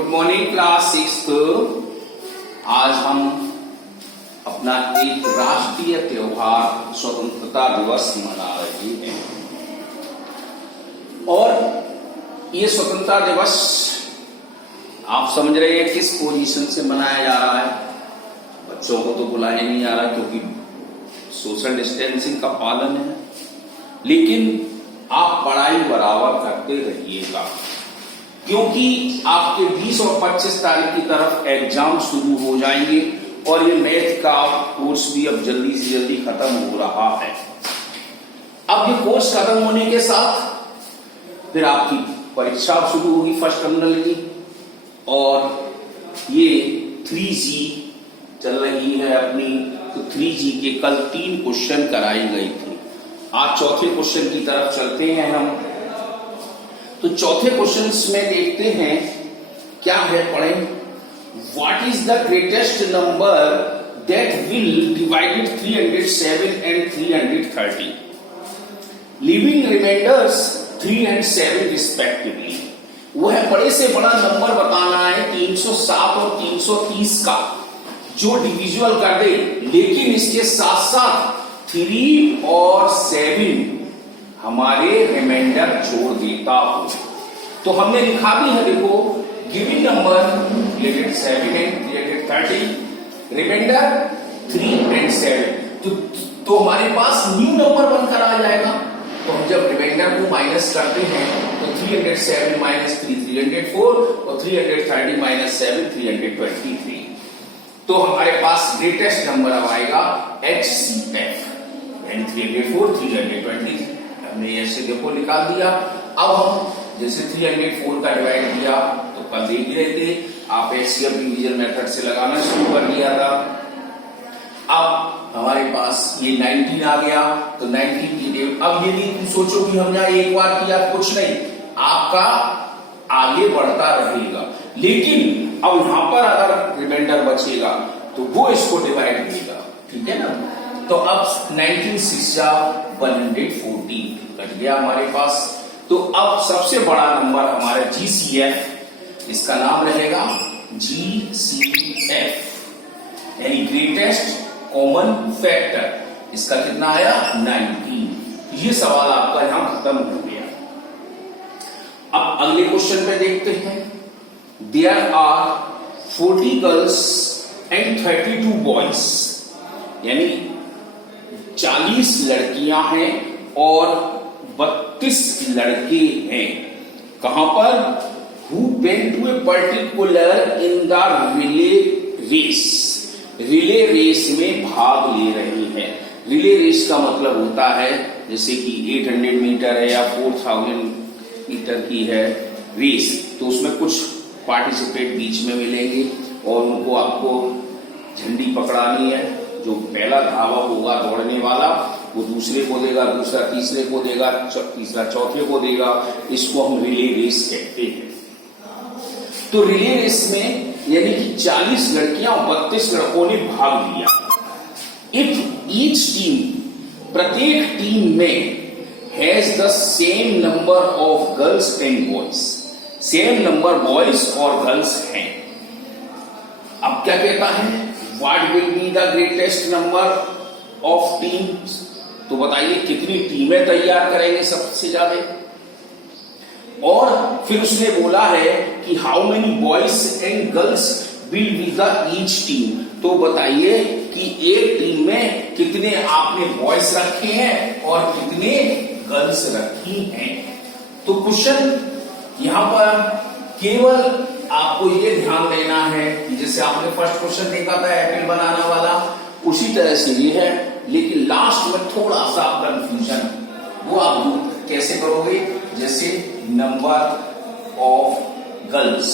Good morning class 6। आज हम अपना एक राष्ट्रीय त्योहार स्वतंत्रता दिवस मना रहे हैं और ये स्वतंत्रता दिवस आप समझ रहे हैं किस पोजीशन से मनाया जा रहा है। बच्चों को तो बुलाया नहीं जा रहा क्योंकि सोशल डिस्टेंसिंग का पालन है, लेकिन आप पढ़ाई बराबर करते रहिएगा क्योंकि आपके 20 और 25 तारीख की तरफ एग्जाम शुरू हो जाएंगे और ये मैथ का कोर्स भी अब जल्दी से जल्दी खत्म हो रहा है। अब ये कोर्स खत्म होने के साथ फिर आपकी परीक्षा शुरू होगी फर्स्ट टर्मिनल की, और ये 3G चल रही है अपनी। तो 3G के कल 3 क्वेश्चन कराई गई थी। आज चौथे क्वेश्चन की तरफ चलते हैं हम। तो चौथे क्वेश्चन में देखते हैं क्या है, पढ़ें। What is the greatest number that will divided 307 and 330, leaving remainders 3 and 7 respectively. वह बड़े से बड़ा नंबर बताना है 307 और 330 का जो डिविजुअल कर दे, लेकिन इसके साथ साथ 3 और 7 हमारे रिमाइंडर छोड़ देता हो। तो हमने लिखा भी है, देखो, given number 307 and 330, remainder 3 and 7। तो हमारे पास न्यू नंबर बनकर आ जाएगा। तो हम जब रिमाइंडर को माइनस करते हैं तो 307 माइनस 3 304 और 330 माइनस 7 323। तो हमारे पास ग्रेटेस्ट नंबर अब आएगा HCF, यानी 304 320। हमने ऐसे देखो निकाल दिया। अब हम जैसे 304 का डिवाइड किया तो कल देख ही रहे थे, आप HCF डिवीजन मेथड से लगाना शुरू कर दिया था। अब हमारे पास ये 19 आ गया, तो 19 की टेबल। अब यदि तुम सोचो कि हमने एक बार किया, कुछ नहीं, आपका आगे बढ़ता रहेगा, लेकिन अब यहां पर अगर रिमाइंडर बचेगा तो वो इसको डिवाइड करेगा, ठीक है ना। तो अब 19 6 114 कट गया हमारे पास। तो अब सबसे बड़ा नंबर हमारा GCF, इसका नाम रहेगा GCF, यानी ग्रेटेस्ट कॉमन फैक्टर। इसका कितना आया? 19। ये सवाल आपका यहां खत्म हो गया। अब अगले क्वेश्चन पे देखते हैं। There are 40 girls and 32 boys, यानी 40 लड़कियां हैं और 32 लड़के हैं। कहां पर? Who went to a particular in the relay race. Relay race में भाग ले रहे हैं। रिले रेस का मतलब होता है जैसे कि 800 मीटर है या 4000 मीटर की है रेस, तो उसमें कुछ पार्टिसिपेट बीच में मिलेंगे और उनको आपको झंडी पकड़ानी है। जो पहला धावक होगा दौड़ने वाला, वो दूसरे को देगा, दूसरा तीसरे को देगा, तीसरा चौथे को देगा। इसको हम रिले रेस कहते हैं। तो रिले रेस में यानी कि 40 लड़कियां और 32 लड़कों ने भाग लिया। इफ ईच टीम, प्रत्येक टीम में has the same number of girls and boys, same number boys और गर्ल्स हैं। अब क्या कहता है? What will be the greatest number of teams. तो बताइए कितनी टीमें तैयार करेंगे सबसे ज्यादा। और फिर उसने बोला है कि how many boys and girls will be the each team. तो बताइए कि एक टीम में कितने आपने बॉयज रखे हैं और कितने गर्ल्स रखी हैं। तो क्वेश्चन यहां पर केवल आपको ये ध्यान देना है कि जैसे आपने फर्स्ट क्वेश्चन देखा था एप्पल बनाना वाला, उसी तरह से ये है, लेकिन लास्ट में थोड़ा सा कंफ्यूजन। वो आप कैसे करोगे? जैसे number of girls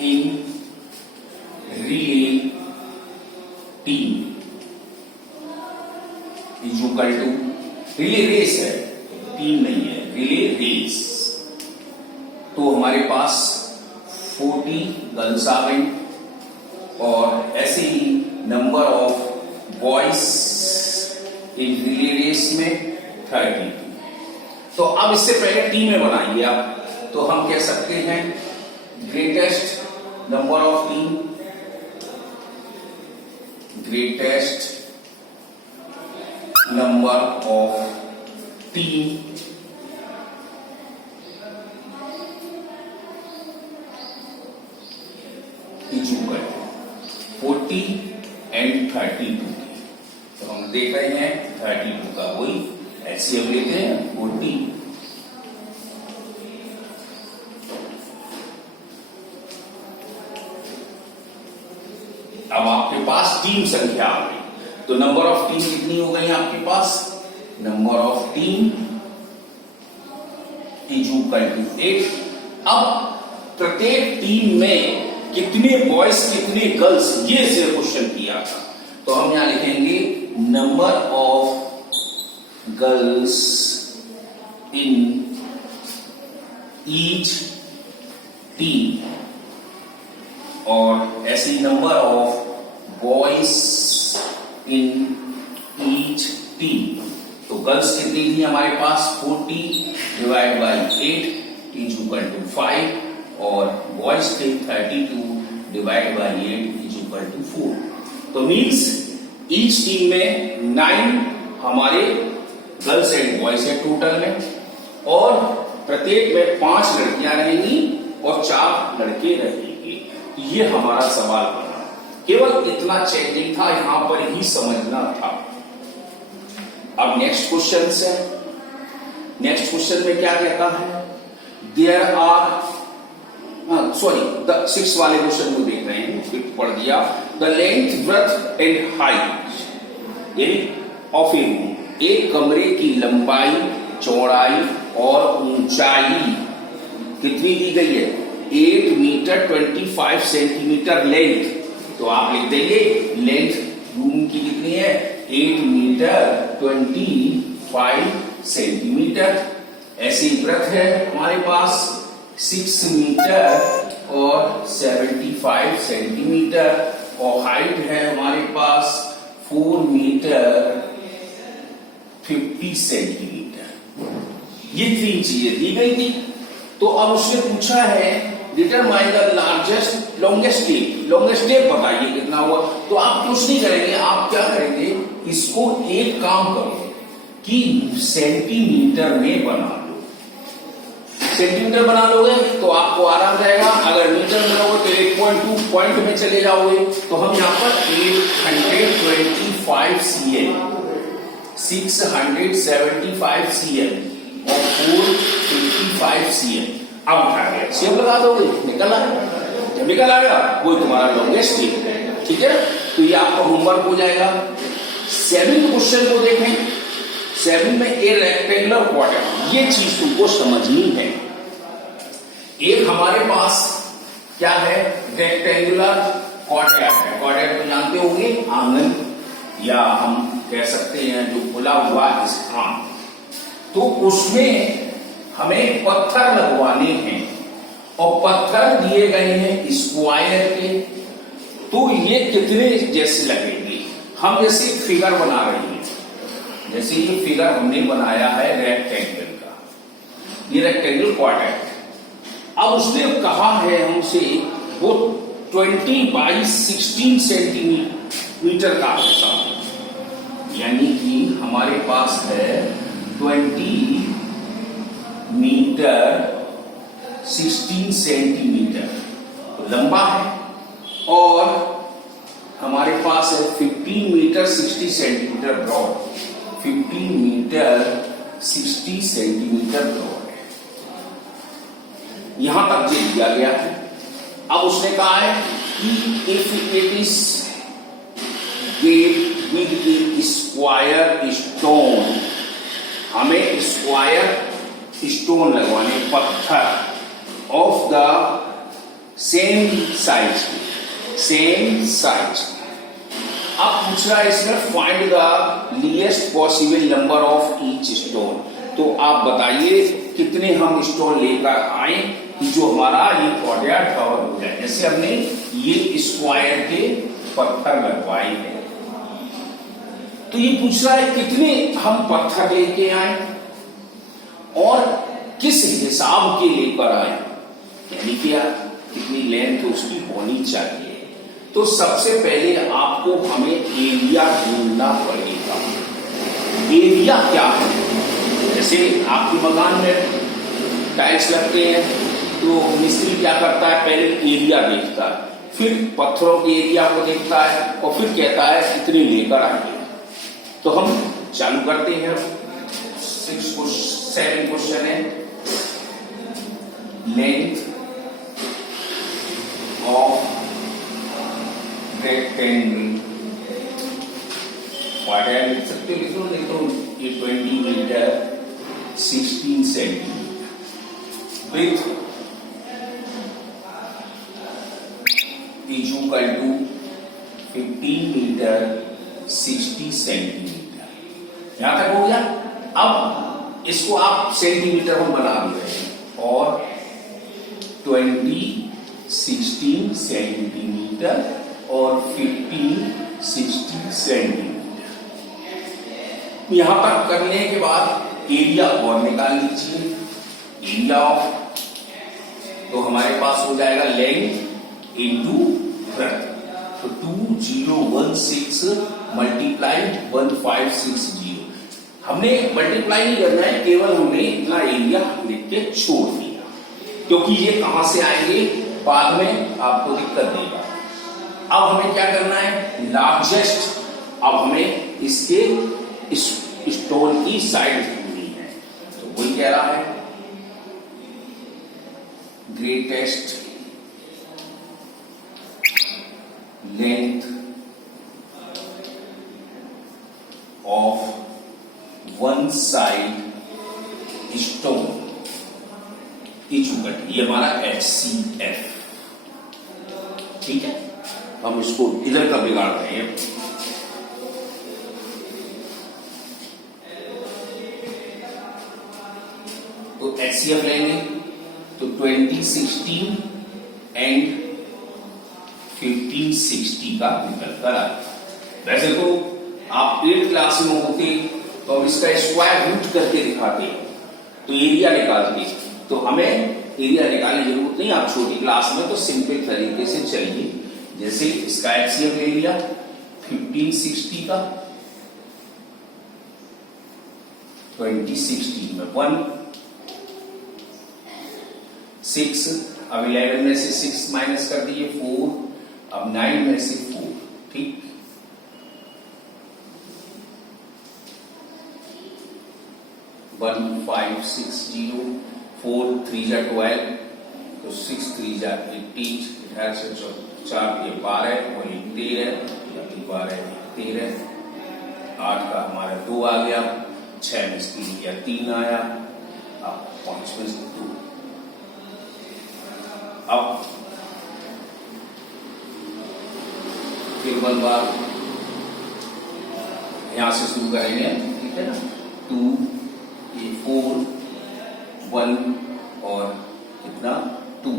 in relay team is equal to, relay race है, टीम नहीं है, रिले रेस। तो हमारे पास 40 गर्ल्स आ गई और ऐसे ही number of boys in relay race में 32। तो अब इससे पहले टीमें बनाइए आप। तो हम कह सकते हैं greatest number of team, greatest number of team is equal 40 and 32 की। तो हम देख रहे हैं 32 का वही एलसीएम लेते हैं 40 अब आपके पास टीम संख्या आ गई, तो नंबर ऑफ टीम कितनी हो गई आपके पास? Number of team is equal to 8। अब प्रत्येक टीम में कितने बॉयज कितने गर्ल्स, ये से क्वेश्चन किया था। तो हम यहां लिखेंगे number of girls in each team और ऐसे number of boys in each team. तो गर्ल्स कितनी थी हमारे पास? 40 divide by 8 is equal to 5 और बॉयज थे 32 divide by 8 is equal to 4। तो मीन्स ईच टीम में 9 हमारे गर्ल्स एंड बॉयज है टोटल में, और प्रत्येक में 5 लड़कियां रहेंगी और 4 लड़के रहेंगे। ये हमारा सवाल बना, केवल इतना चेंजिंग था, यहां पर ही समझना था। अब नेक्स्ट क्वेश्चन से, नेक्स्ट क्वेश्चन में क्या कहता है? देयर आर सॉरी द 6 वाले क्वेश्चन को देख रहे हैं, फिर पढ़ दिया। The length breadth and height यानी ऑफ ए रूम, एक कमरे की लंबाई चौड़ाई और ऊंचाई कितनी दी गई है? 8 मीटर 25 सेंटीमीटर लेंथ। तो आप लिख देंगे लेंथ रूम की कितनी है? 8 मीटर 25 सेंटीमीटर। ऐसी ब्रेथ है हमारे पास 6 मीटर और 75 सेंटीमीटर, और हाइट है हमारे पास 4 मीटर 50 सेंटीमीटर। ये 3 चीजें दी गई थी। तो अब उसने पूछा है determine the largest longest tape, longest tape बताइए कितना हुआ। तो आप कुछ नहीं करेंगे, आप क्या करेंगे, इसको एक काम करो कि सेंटीमीटर में बना लो। सेंटीमीटर बना लोगे तो आपको आराम रहेगा, अगर मीटर में लोगे तो 8.2 पॉइंट में चले जाओगे। तो हम यहां पर 825 cm, 675 cm और 455 cm। अब उठा गया, सेम लगा दोगे, निकल आएगा। जब निकल आएगा वो तुम्हारा लॉन्गेस्ट टेप है, ठीक है। तो ये आपका होमवर्क हो जाएगा। 7 क्वेश्चन को देखें। 7 में ए रेक्टेंगुलर क्वाड्रेंट, ये चीज तुमको समझनी है। एक हमारे पास क्या है? रेक्टेंगुलर क्वाड्रेंट है। क्वाड्रेंट तो जानते होंगे, आंगन, या हम कह सकते हैं जो खुला हुआ स्थान। तो उसमें हमें पत्थर लगवाने हैं और पत्थर दिए गए हैं स्क्वायर के। तो ये कितने जैसे लगेंगे? हम जैसे फिगर बना रहे हैं, जैसे ये फिगर हमने बनाया है रेक्टेंगल का, ये रेक्टेंगल क्वाड्रेंट। अब उसने कहा है हमसे वो 20 बाई 16 सेंटीमीटर का होता, यानी कि हमारे पास है 20 मीटर 16 सेंटीमीटर लंबा है, और हमारे पास है 15 metre 60 centimetre broad. 15 metre 60 centimetre broad है। यहां तक दे दिया गया है। अब उसने कहा है कि if it is get with square stone, हमें स्क्वायर स्टोन लगवाने, पत्थर of the same size, same size. अब पूछ रहा है इसमें find the least possible number of each stone. तो आप बताइए कितने हम स्टोन लेकर आए कि जो हमारा ये क्वाड्रेंट कवर हो जाए। जैसे हमने ये स्क्वायर के पत्थर लगवाए हैं, तो ये पूछ रहा है कितने हम पत्थर लेके आए और किस हिसाब के लेकर आए, यानी कि कितनी लेंथ उसकी होनी चाहिए। तो सबसे पहले आपको हमें एरिया ढूंढना पड़ेगा। एरिया क्या है? जैसे आपके मकान में टाइल्स लगते हैं तो मिस्त्री क्या करता है, पहले एरिया देखता है, फिर पत्थरों के एरिया को देखता है और फिर कहता है इतनी लेकर आइए। तो हम चालू करते हैं। 7 क्वेश्चन है। लेंथ ऑफ रेक्टेंगल, व्हाट है लिख सकते हो, लिखो नहीं तो ये 20 metre 16 centimetre width is equal to 15 metre 60 centimetre. यहां तक हो गया। अब इसको आप सेंटीमीटर में बना भी रहे हैं और 16 सेंटीमीटर और 60 सेंटीमीटर। यहां तक करने के बाद एरिया और निकाल लीजिए। एरिया ऑफ, तो हमारे पास हो जाएगा लेंथ इंटू ब्रेड्थ, तो 2016 मल्टीप्लाई 1560। हमने मल्टीप्लाई नहीं करना है, केवल हमने इतना एरिया लिख के छोड़ दिया, क्योंकि ये कहां से आएंगे बाद में आपको दिक्कत देगा। अब हमें क्या करना है, लार्जेस्ट, अब हमें इसके स्टोन की साइड ढूंढनी है। तो वही कह रहा है greatest length of one side stone is equal to, ये हमारा HCF। ठीक है, हम इसको इधर का बिगाड़ रहे हैं। तो HCF लेंगे तो 2016 एंड 1560 का निकल कर आए। वैसे तो आप 8th क्लास में होते तो हम इसका स्क्वायर रूट करके दिखाते, तो एरिया निकालते। तो हमें एरिया निकालने की जरूरत नहीं, आप छोटी क्लास में तो सिंपल तरीके से चलिए। जैसे इसका HCF ले लिया 1560 का, 2016 में 1 6, अब 11 में से 6 माइनस कर दिए 4, अब 9 में से 4। ठीक, वन 5 6 0, 4 3 जा 12, तो 6 3 जा 18, 4 ये 12 और 13, 12 13, 8 का हमारा 2 आ गया, 6 में 3 किया 3 आया, अब 5 में 2। अब फिर 1 बार यहां से शुरू करेंगे, ठीक है ना। 2 ये 4 1 और कितना 2,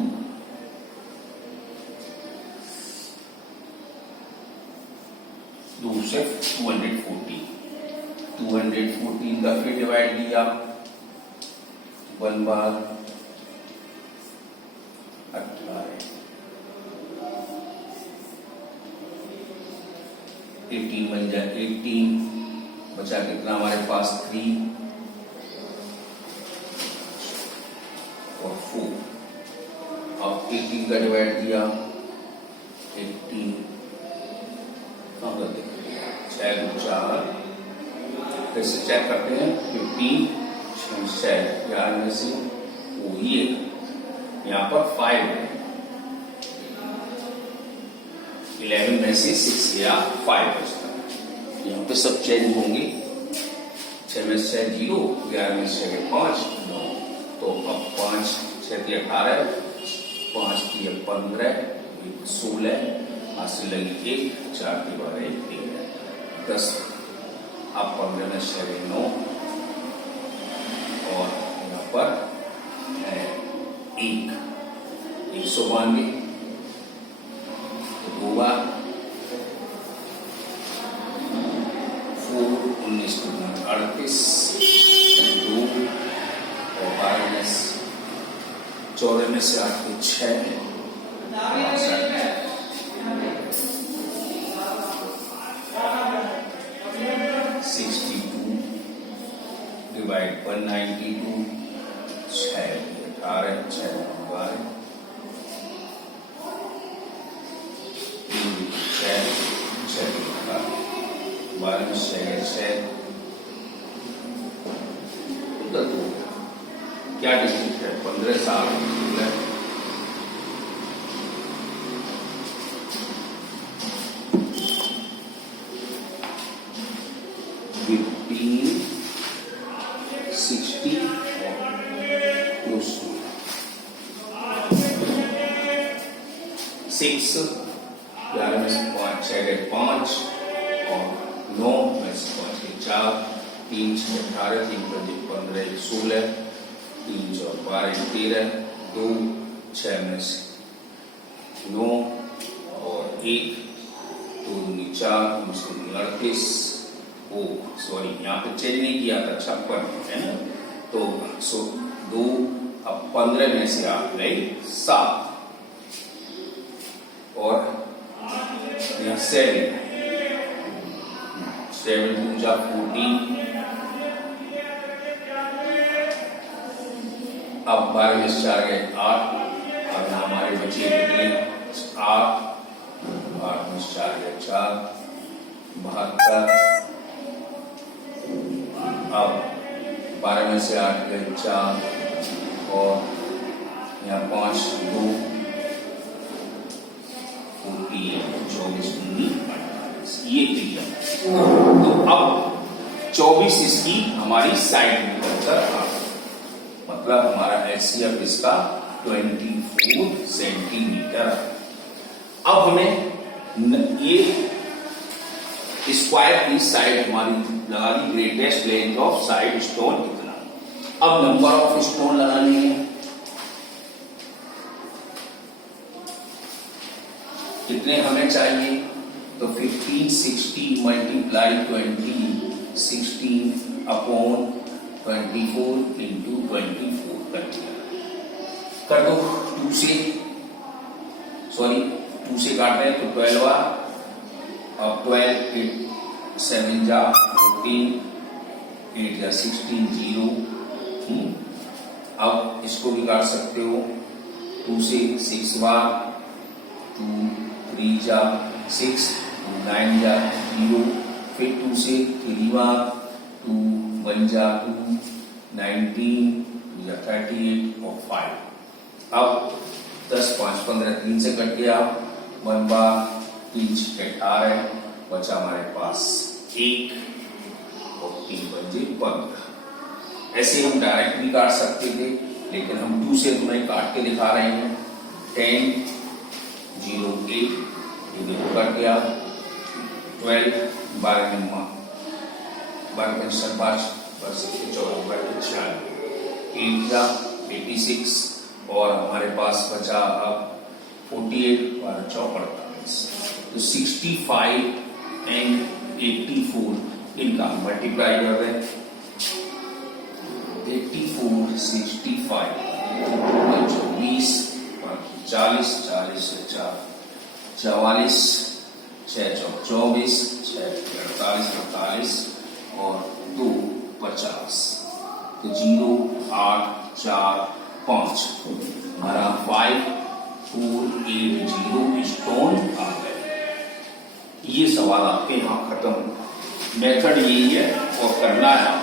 2 से 214 का फिर डिवाइड किया 1 बार 18 बन जाए 18, बचा कितना हमारे पास 3 और 4। अब 18 का डिवाइड किया 18 कम कर देंगे 6 2 4, फिर से चेक करते हैं 15 6 11 में से वही है, यहाँ पर 5 है, 11 में से 6 या 5 बचता है। यहाँ पे सब चेंज होंगे, 6 में से 0, 11 में से 5 9, तो अब 5 6 3 18, 5 3 15 16, 5 से लगी 1, 4 के 12 13 10, अब 15 में से 9 और यहाँ पर है 192, तो 2 बार 4 19 38 2 और 12 में 14 में से 8 के 6 62 डिवाइड 192 6 18 6 12 12 6 क्या डिस्टेंस है 15 साल 15 60 close to 6 11 में से 5 6 गए 5 और 9 में से 5 के 4 3 6 18 3 15 16 3 4 12 13 2 6 में से 9 और 1 2 4 38 ओ सॉरी यहाँ पे चेंज नहीं किया था 56 है ना तो 2 अब 15 में से आ गए 7 और यहाँ 7 2 जा 14 अब 12 में से 4 गए 8 अब यहाँ हमारे बचे 8 8 में से 4 गए 4 72 अब 12 में से 8 गए 4 और यहाँ 5 2 24 ये क्लियर। तो अब 24 इसकी हमारी साइड में मतलब हमारा एचसीएफ इसका 24 सेंटीमीटर। अब हमें ये स्क्वायर की साइड हमारी लगा the greatest length of side stone कितना। अब नंबर ऑफ स्टोन लगानी है कितने हमें चाहिए तो 15 60 मल्टीप्लाई 20 16 अपॉन 24 इंटू 24 कर दो 2 से सॉरी 2 से काट रहे हैं तो 12 अब 12 8 7 जा 14 8 जा 16 0 अब इसको भी काट सकते हो 2 से 6 बार 2 3 जा 6 9 जा 0 फिर 2 से 3 बार 2 1 जा 2 19 या 38 और 5 अब 10 5 15 3 से कट गया 1 बार 3 18 बचा हमारे पास 1 और 3 बजे 15। ऐसे हम डायरेक्ट भी काट सकते थे लेकिन हम 2 से तुम्हें काट के दिखा रहे हैं 10 0 8 ये देखो कट गया 12 12 में 12 में 5 14 8 जा 86 और हमारे पास बचा अब 48 12 48 तो 65 एंड 84 इनका मल्टीप्लाई कर रहे हैं 84 65 24 40 40 से 4 44 6 24 6 48 48 और 2 50 तो 0 8 4 5 हमारा 5 4 8 0 स्टोन आ गए। ये सवाल आपके यहाँ खत्म। मेथड यही है और करना है